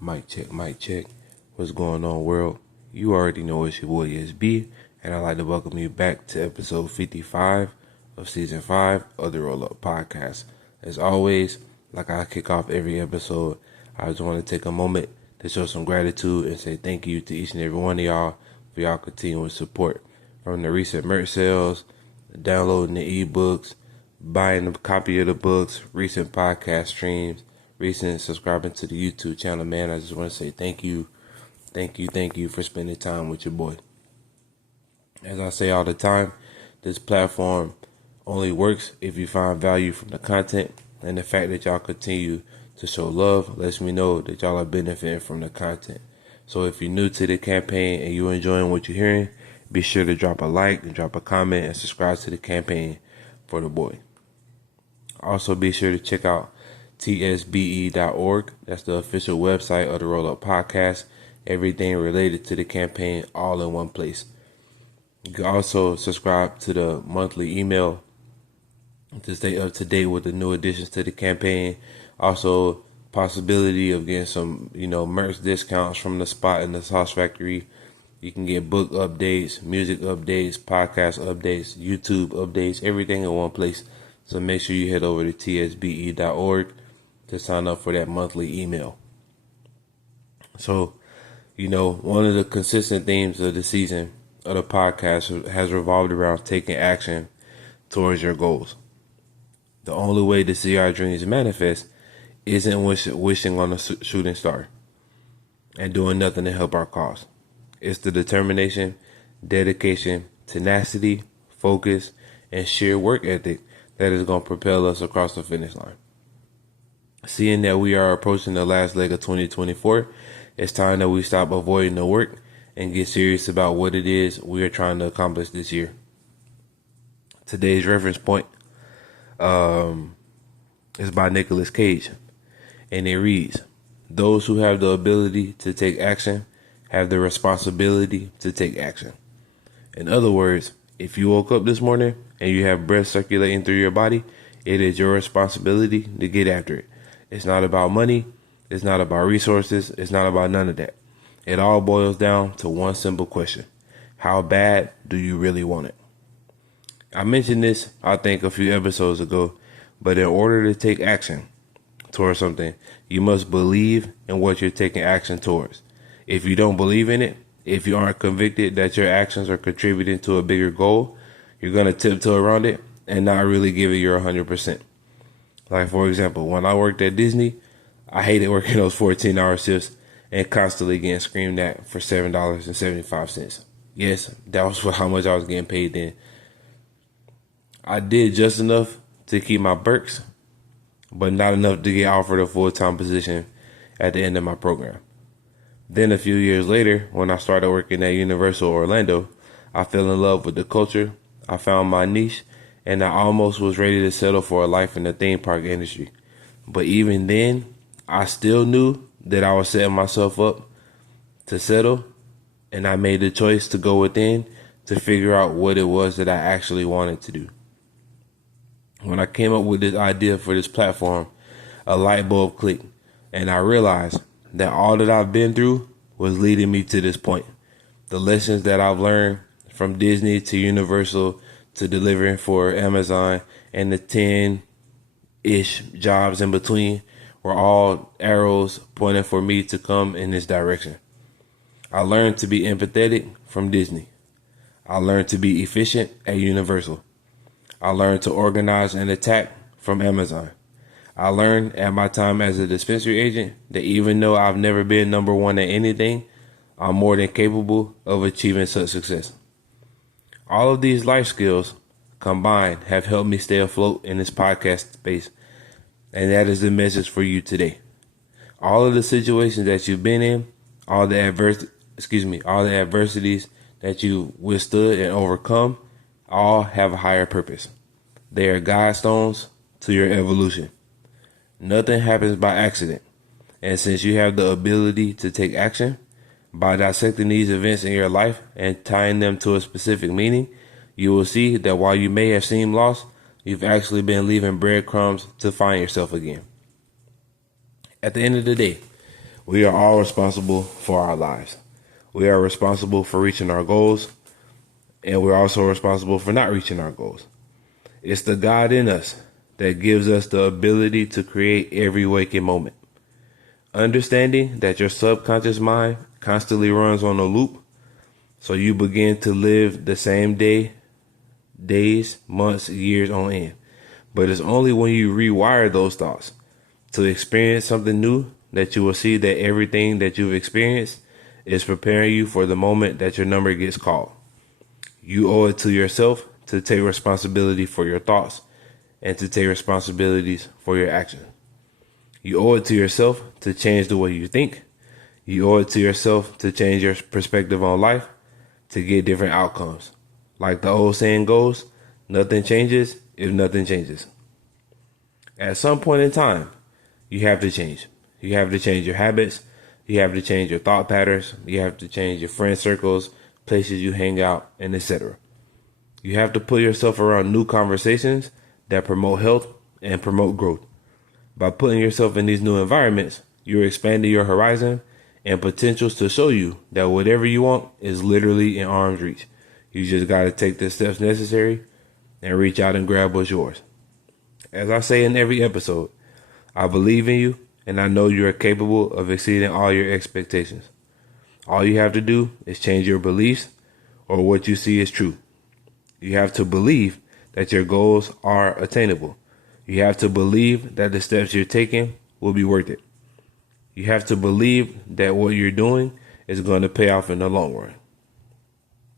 Mic check, mic check. What's going on, world? You already know it's your boy SB, and I'd like to welcome you back to episode 55 of season 5 of the Roll Up Podcast. As always, like I kick off every episode, I just want to take a moment to show some gratitude and say thank you to each and every one of y'all for y'all continuing support. From the recent merch sales, downloading the ebooks, buying a copy of the books, recent podcast streams, recent subscribing to the YouTube channel, man. I just want to say thank you for spending time with your boy. As I say all the time, this platform only works if you find value from the content, and the fact that y'all continue to show love lets me know that y'all are benefiting from the content. So if you're new to the campaign and you're enjoying what you're hearing, be sure to drop a like and drop a comment and subscribe to the campaign for the boy. Also, be sure to check out tsbe.org. That's the official website of the Roll Up Podcast. Everything related to the campaign all in one place. You can also subscribe to the monthly email to stay up to date with the new additions to the campaign. Also, possibility of getting some, merch discounts from the spot in the Sauce Factory. You can get book updates, music updates, podcast updates, YouTube updates, everything in one place. So make sure you head over to tsbe.org to sign up for that monthly email. So, one of the consistent themes of the season of the podcast has revolved around taking action towards your goals. The only way to see our dreams manifest isn't wishing on a shooting star and doing nothing to help our cause. It's the determination, dedication, tenacity, focus, and sheer work ethic that is going to propel us across the finish line. Seeing that we are approaching the last leg of 2024, it's time that we stop avoiding the work and get serious about what it is we are trying to accomplish this year. Today's reference point is by Nicolas Cage, and it reads, "Those who have the ability to take action have the responsibility to take action." In other words, if you woke up this morning and you have breath circulating through your body, it is your responsibility to get after it. It's not about money. It's not about resources. It's not about none of that. It all boils down to one simple question. How bad do you really want it? I mentioned this, I think, a few episodes ago, but in order to take action towards something, you must believe in what you're taking action towards. If you don't believe in it, if you aren't convicted that your actions are contributing to a bigger goal, you're going to tiptoe around it and not really give it your 100%. Like, for example, when I worked at Disney, I hated working those 14-hour shifts and constantly getting screamed at for $7.75. Yes, that was for how much I was getting paid then. I did just enough to keep my perks, but not enough to get offered a full-time position at the end of my program. Then a few years later, when I started working at Universal Orlando, I fell in love with the culture, I found my niche, and I almost was ready to settle for a life in the theme park industry. But even then, I still knew that I was setting myself up to settle, and I made the choice to go within to figure out what it was that I actually wanted to do. When I came up with this idea for this platform, a light bulb clicked, and I realized that all that I've been through was leading me to this point. The lessons that I've learned from Disney to Universal to delivering for Amazon and the 10-ish jobs in between were all arrows pointing for me to come in this direction. I learned to be empathetic from Disney. I learned to be efficient at Universal. I learned to organize and attack from Amazon. I learned at my time as a dispensary agent that even though I've never been number one at anything, I'm more than capable of achieving such success. All of these life skills combined have helped me stay afloat in this podcast space, and that is the message for you today. All of the situations that you've been in, all the adversities that you withstood and overcome, all have a higher purpose. They are guidestones to your evolution. Nothing happens by accident. And since you have the ability to take action, by dissecting these events in your life and tying them to a specific meaning, you will see that while you may have seemed lost, you've actually been leaving breadcrumbs to find yourself again. At the end of the day, We are all responsible for our lives. We are responsible for reaching our goals, and we're also responsible for not reaching our goals. It's the God in us that gives us the ability to create every waking moment. Understanding that your subconscious mind constantly runs on a loop, so you begin to live the same days, months, years on end. But it's only when you rewire those thoughts to experience something new that you will see that everything that you've experienced is preparing you for the moment that your number gets called. You owe it to yourself to take responsibility for your thoughts and to take responsibilities for your actions. You owe it to yourself to change the way you think. You owe it to yourself to change your perspective on life to get different outcomes. Like the old saying goes, nothing changes if nothing changes. At some point in time, you have to change. You have to change your habits. You have to change your thought patterns. You have to change your friend circles, places you hang out, and etc. You have to put yourself around new conversations that promote health and promote growth. By putting yourself in these new environments, you're expanding your horizon and potentials to show you that whatever you want is literally in arm's reach. You just got to take the steps necessary and reach out and grab what's yours. As I say in every episode, I believe in you and I know you are capable of exceeding all your expectations. All you have to do is change your beliefs or what you see is true. You have to believe that your goals are attainable. You have to believe that the steps you're taking will be worth it. You have to believe that what you're doing is going to pay off in the long run.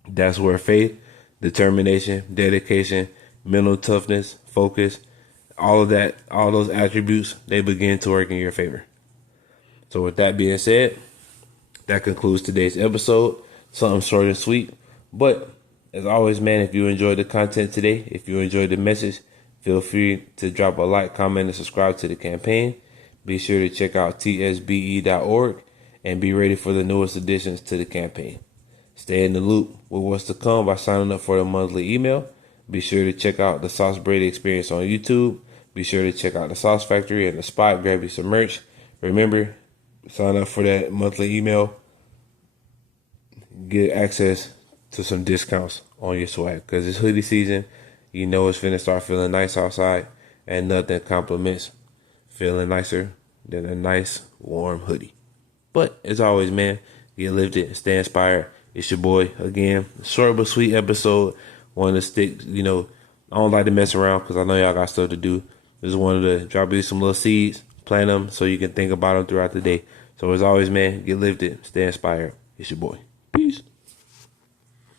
That's where faith, determination, dedication, mental toughness, focus, all of that, all those attributes, they begin to work in your favor. So with that being said, that concludes today's episode. Something short and sweet. But as always, man, if you enjoyed the content today, if you enjoyed the message, feel free to drop a like, comment, and subscribe to the campaign. Be sure to check out tsbe.org and be ready for the newest additions to the campaign. Stay in the loop with what's to come by signing up for the monthly email. Be sure to check out the Sauce Brady Experience on YouTube. Be sure to check out the Sauce Factory and the Spot. Grab you some merch. Remember, sign up for that monthly email. Get access to some discounts on your swag because it's hoodie season. You know it's finna start feeling nice outside, and nothing compliments feeling nicer than a nice warm hoodie. But as always, man, get lifted, stay inspired. It's your boy again. Short but sweet episode. Wanted to stick, I don't like to mess around because I know y'all got stuff to do. Just wanted to drop you some little seeds, plant them so you can think about them throughout the day. So as always, man, get lifted, stay inspired. It's your boy.